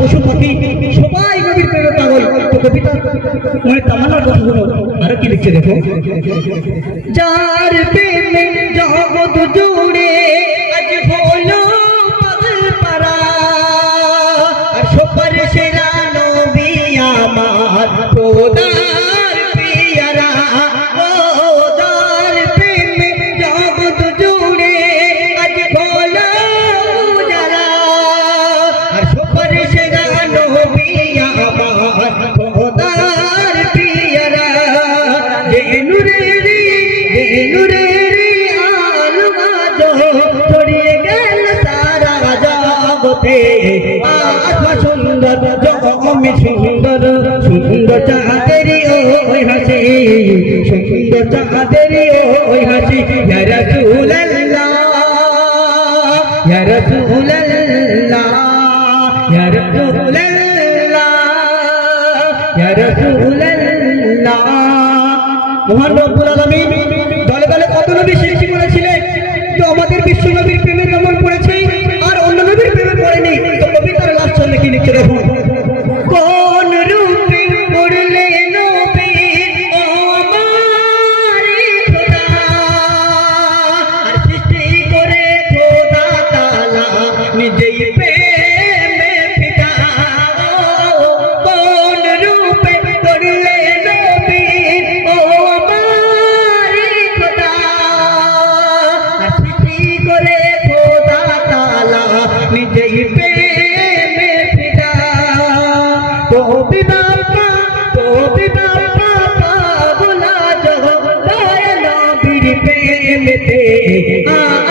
পশু পাখি সবাই নবীর প্রেমে পাগল। তো কবিতা মনে তামান্নার কথা হলো। আরও কি লিখছে দেখো? যার প্রেমে জগৎ জুড়ে আত্মা সুন্দর সুন্দর সুন্দর ওই হাসি সুন্দর চাঁদেরি ওই হাসি মহান রব্বুল আলামিন, দলে দলে কত নবী সৃষ্টি কবি বাবা কবি বাবা পাগলা জগদায় নবীর প্রেমেতে।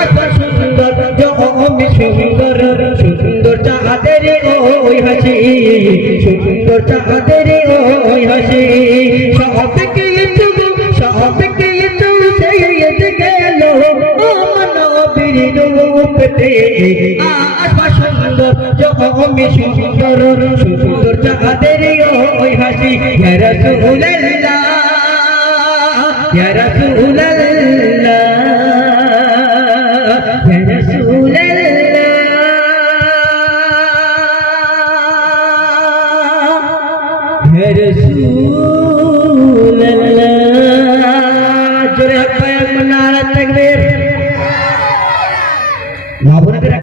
আজ সুন্দর জগমি সুন্দর সুন্দর চাঁদের ওই হাসি, সুন্দর চাঁদের ওই হাসি। আমার নবীর রূপতে। আজ সুন্দর জগমি সুন্দর সুন্দর জাহাদের ওই হাসি ইয়ারা সুহুলাল্লা ইয়ারা সুহুলাল্লা ইয়ারা সুহুলাল্লা رسول اللہ جرح پیغمبر نعرہ تکبیر